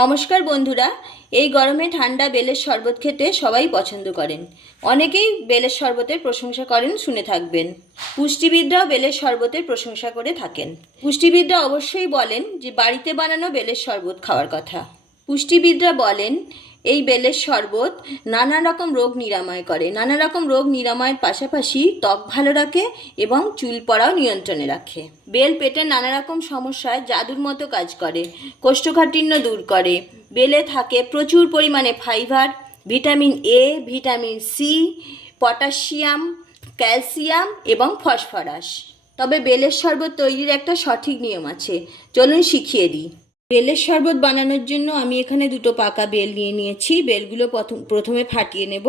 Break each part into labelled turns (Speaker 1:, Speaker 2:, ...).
Speaker 1: নমস্কার বন্ধুরা, এই গরমে ঠান্ডা বেলের শরবত খেতে সবাই পছন্দ করেন। অনেকেই বেলের শরবতের প্রশংসা করেন, শুনে থাকবেন। পুষ্টিবিদরাও বেলের শরবতের প্রশংসা করে থাকেন। পুষ্টিবিদরা অবশ্যই বলেন যে, বাড়িতে বানানো বেলের শরবত খাওয়ার কথা। পুষ্টিবিদরা বলেন এই বেলের শরবত নানা রকম রোগ নিরাময় করে। নানা রকম রোগ নিরাময়ের পাশাপাশি ত্বক ভালো রাখে এবং চুল পড়াও নিয়ন্ত্রণে রাখে। বেল পেটের নানা রকম সমস্যায় জাদুর মতো কাজ করে, কোষ্ঠকাঠিন্য দূর করে। বেলে থাকে প্রচুর পরিমাণে fibre, vitamin A vitamin C potassium, calcium এবং ফসফরাস। তবে বেলের শরবত তৈরির একটা সঠিক নিয়ম আছে, চলুন শিখিয়ে দিই। বেলের শরবত বানানোর জন্য আমি এখানে দুটো পাকা বেল নিয়ে নিয়েছি। বেলগুলো প্রথম প্রথমে ফাটিয়ে নেব।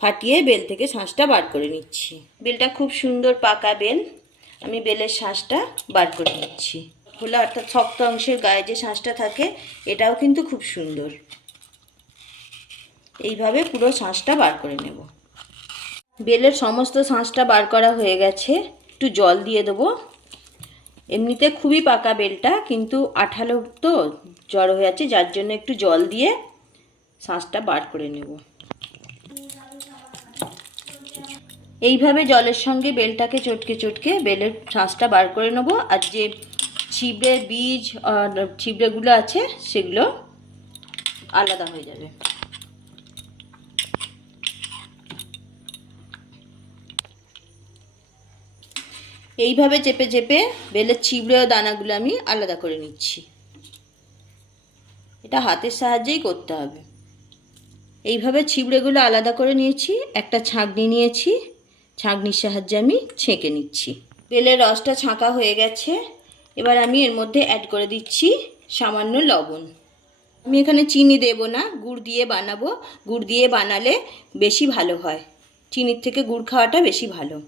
Speaker 1: ফাটিয়ে বেল থেকে শাঁসটা বার করে নিচ্ছি। বেলটা খুব সুন্দর পাকা বেল। আমি বেলের শাঁসটা বার করে নিচ্ছি। খোলা অর্থাৎ শক্ত অংশের গায়ে যে শাঁসটা থাকে, এটাও কিন্তু খুব সুন্দর। এইভাবে পুরো শাঁসটা বার করে নেব। বেলের সমস্ত শাঁসটা বার করা হয়ে গেছে। একটু জল দিয়ে দেবো। এমনিতে খুবই পাকা বেলটা, কিন্তু আঠালো তো জড়ো হয়ে আছে যার জন্য একটু জল দিয়ে শাঁসটা বার করে নেব। এইভাবে জলের সঙ্গে বেলটাকে চটকে চটকে বেলের শাঁসটা বার করে নেব, আর যে ছিবড়ে বীজ ছিবড়েগুলো আছে, সেগুলো আলাদা হয়ে যাবে। এইভাবে চেপে চেপে বেলের ছিবড়ে ও দানাগুলো আমি আলাদা করে নিচ্ছি। এটা হাতের সাহায্যেই করতে হবে। এইভাবে ছিবড়েগুলো আলাদা করে নিয়েছি, একটা ছাঁকনি নিয়েছি, ছাঁকনির সাহায্যে আমি ছেঁকে নিচ্ছি। বেলের রসটা ছাঁকা হয়ে গেছে, এবার আমি এর মধ্যে অ্যাড করে দিচ্ছি সামান্য লবণ। আমি এখানে চিনি দেব না, গুড় দিয়ে বানাবো। গুড় দিয়ে বানালে বেশি ভালো হয়। চিনির থেকে গুড় খাওয়াটা বেশি ভালো।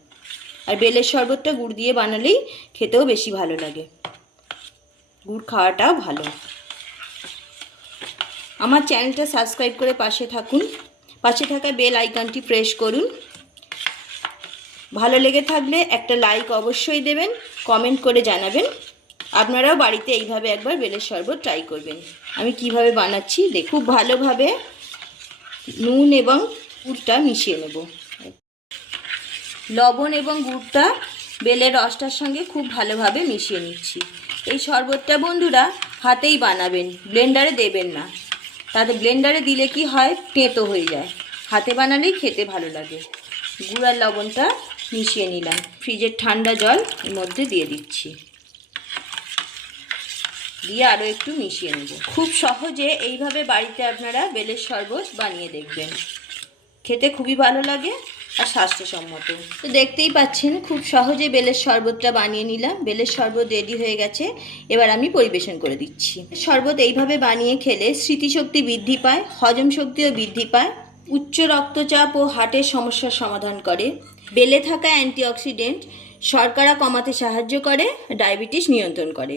Speaker 1: আর বেলের শরবতটা গুড় দিয়ে বানালেই খেতেও বেশি ভালো লাগে। গুড় খাওয়াটাও ভালো। আমার চ্যানেলটা সাবস্ক্রাইব করে পাশে থাকুন। পাশে থাকা বেল আইকনটি প্রেস করুন। ভালো লেগে থাকলে একটা লাইক অবশ্যই দেবেন, কমেন্ট করে জানাবেন। আপনারাও বাড়িতে এইভাবে একবার বেলের শরবত ট্রাই করবেন। আমি কীভাবে বানাচ্ছি খুব ভালোভাবে নুন এবং গুড়টা মিশিয়ে নেব। লবণ এবং গুড়টা বেলের রসটার সঙ্গে খুব ভালোভাবে মিশিয়ে নিচ্ছি। এই শরবতটা বন্ধুরা হাতেই বানাবেন, ব্লেন্ডারে দেবেন না। তাতে ব্লেন্ডারে দিলে কি হয়? তেঁতো হয়ে যায়। হাতে বানালেই খেতে ভালো লাগে। গুড় আর লবণটা মিশিয়ে নিলাম। ফ্রিজের ঠান্ডা জল এর মধ্যে দিয়ে দিচ্ছি। দিয়ে আরও একটু মিশিয়ে নেব। খুব সহজে এইভাবে বাড়িতে আপনারা বেলের শরবত বানিয়ে দেখবেন। খেতে খুবই ভালো লাগে আর স্বাস্থ্যসম্মত। তো দেখতেই পাচ্ছেন, খুব সহজে বেলের শরবতটা বানিয়ে নিলাম। বেলের শরবত রেডি হয়ে গেছে। এবার আমি পরিবেশন করে দিচ্ছি। শরবত এইভাবে বানিয়ে খেলে স্মৃতিশক্তি বৃদ্ধি পায়, হজম শক্তিও বৃদ্ধি পায়, উচ্চ রক্তচাপ ও হার্টের সমস্যার সমাধান করে। বেলে থাকা অ্যান্টিঅক্সিডেন্ট শর্করা কমাতে সাহায্য করে, ডায়াবেটিস নিয়ন্ত্রণ করে।